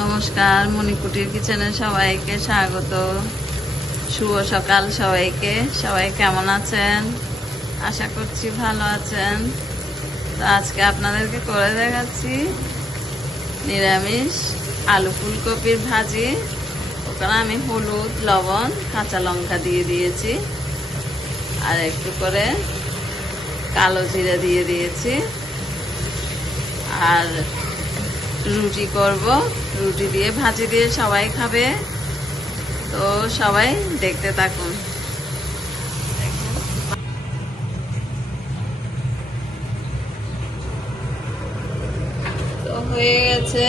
নমস্কার, মণিকুটির কিচেনে সবাইকে স্বাগত। শুভ সকাল সবাইকে। সবাই কেমন আছেন? আশা করছি ভালো আছেন। তো আজকে আপনাদেরকে করে দেখাচ্ছি নিরামিষ আলু ফুলকপির ভাজি। ওখানে আমি হলুদ, লবণ, কাঁচা লঙ্কা দিয়ে দিয়েছি। আর একটু করে কালো জিরে দিয়ে দিয়েছি। আর রুটি করব। রুটি দিয়ে ভাজি দিয়ে সবাই খাবে। তো সবাই দেখতে থাকুন। হয়ে গেছে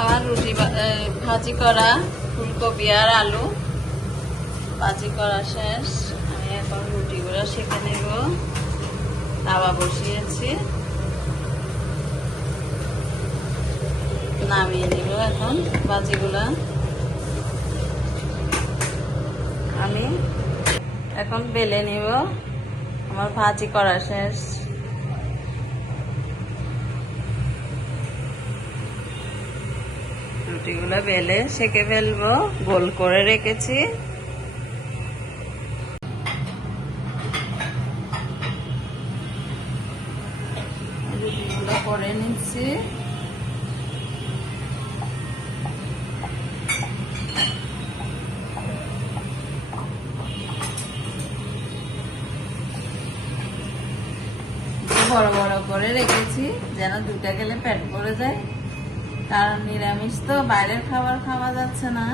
আমার রুটি ভাজি করা ফুলকপি আর আলু। ভাজি করা শেষ। আমি এখন রুটিগুলো সেঁকে নেব। তাওয়া বসিয়েছি। নামিয়ে নিব এখন বাজিগুলা। আমি এখন বেলে নিব। আমার ভাজি করা শেষ। রুটিগুলো বেলে সেকে ফেলব। গোল করে রেখেছি। রুটিগুলো করে নিচ্ছি। বড় বড় করে রেখেছি যেন দুটা গেলে পেট ভরে যায়। কারণ নিরামিষ তো বাইরের খাবার খাওয়া যাচ্ছে না।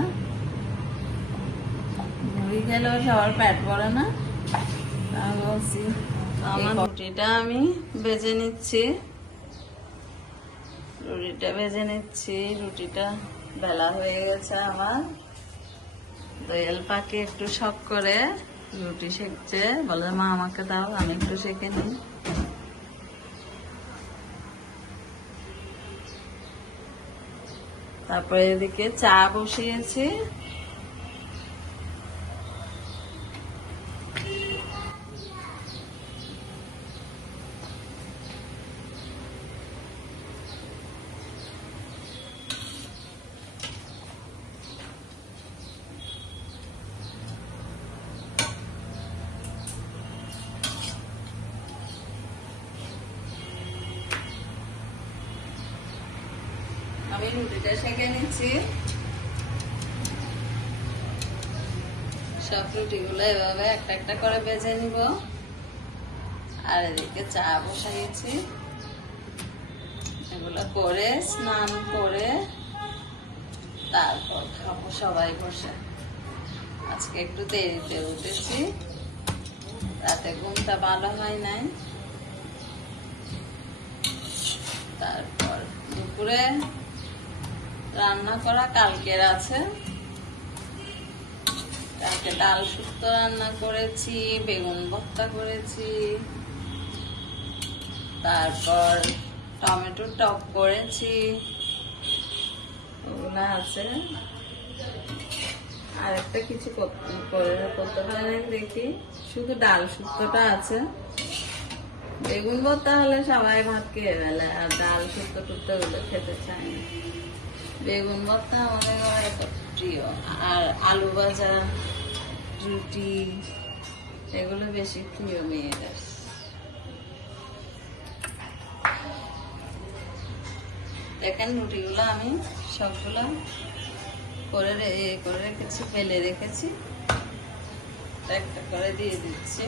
মুড়ি খেলেও সবার পেট ভরে না। তা বলছি আমার রুটিটা আমি বেজে নিচ্ছি। রুটিটা ভেজে নিচ্ছি রুটিটা বেলা হয়ে গেছে আমার। দয়াল পাকে একটু শখ করে রুটি সেকছে বলে মা আমাকে দাও আমি একটু সেকে নিই। তারপরে এদিকে চা বসিয়েছি। আমি রুটিটা সেঁকে নিচ্ছি। সব রুটিগুলো এভাবে একটা একটা করে বেজে নিব। আর এদিকে চা বসাইছি। এগুলো করে, স্নান করে, তারপর খাব সবাই বসে। আজকে একটু দেরিতে উঠেছি। রাতে ঘুমটা ভালো হয় নাই। তারপর দুপুরে রান্না করা কালকের আছে। কালকে ডাল শুক্তো রান্না করেছি, বেগুন ভর্তা করেছি। তারপর টমেটো টক করেছি। ওগুলো আছে। আর একটা কিছু কর- করে করতে পারে দেখি। শুধু ডাল শুক্তোটা আছে। বেগুন ভর্তা হলে সবাই ভাত খেয়ে ফেলে, আর ডাল শুক্তো টুক্তো খেতে চায় না। বেগুন ভর্তা ঘরে খুব প্রিয়। আর আলু ভাজা, রুটি, এগুলো বেশি প্রিয় মেয়েদের। দেখেন রুটিগুলো আমি সবগুলো করে করে রেখেছি, ফেলে রেখেছি। একটা করে দিয়ে দিচ্ছি।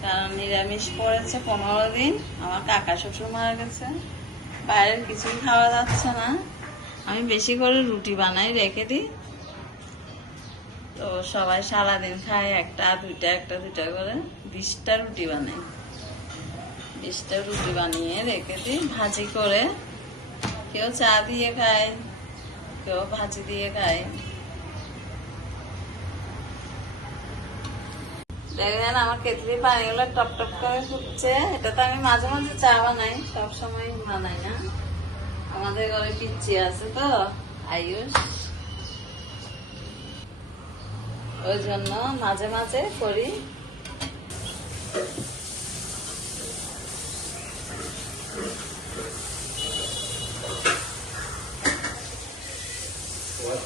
কারণ নিরামিষ পড়েছে পনেরো দিন। আমার কাকা শ্বশুর মারা গেছে। বাইরের কিছুই খাওয়া যাচ্ছে না। আমি বেশি করে রুটি বানাই, রেখে দিই। তো সবাই সারাদিন খায়, একটা, দুইটা একটা, দুইটা করে। বিশটা রুটি বানাই। বিশটা রুটি বানিয়ে রেখে দিই, ভাজি করে। কেউ চা দিয়ে খায়, কেউ ভাজি দিয়ে খায়। দেখেন, আমার কেতলি পানিগুলো টপ টপ করে ফুটছে। এটা তো আমি মাঝে মাঝে চা বানাই, সব সময় বানাই না। আমাদের ঘরে পিচ্ছি আছে তো, আয়ুষ। ওই জন্য মাঝে মাঝে করি।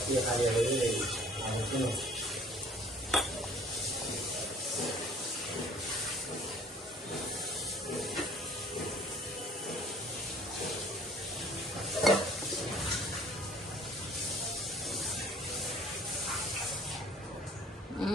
দিয়ে খালি হয়ে যায় আর কোনো হুম তো তো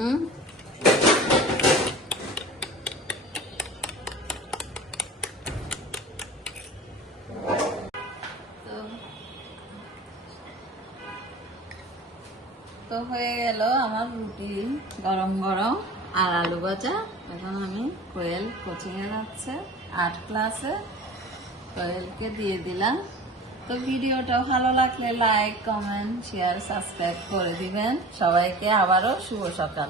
হয়ে গেল আমার রুটি, গরম গরম আর আলু ভাজা। এখন আমি কোয়েল কোচিংয়ে যাচ্ছে, আর্ট ক্লাসে। কোয়েলকে দিয়ে দিলাম। তো ভিডিওটা ভালো লাগলে লাইক কমেন্ট শেয়ার সাবস্ক্রাইব করে দিবেন। সবাইকে আবারও শুভ সকাল।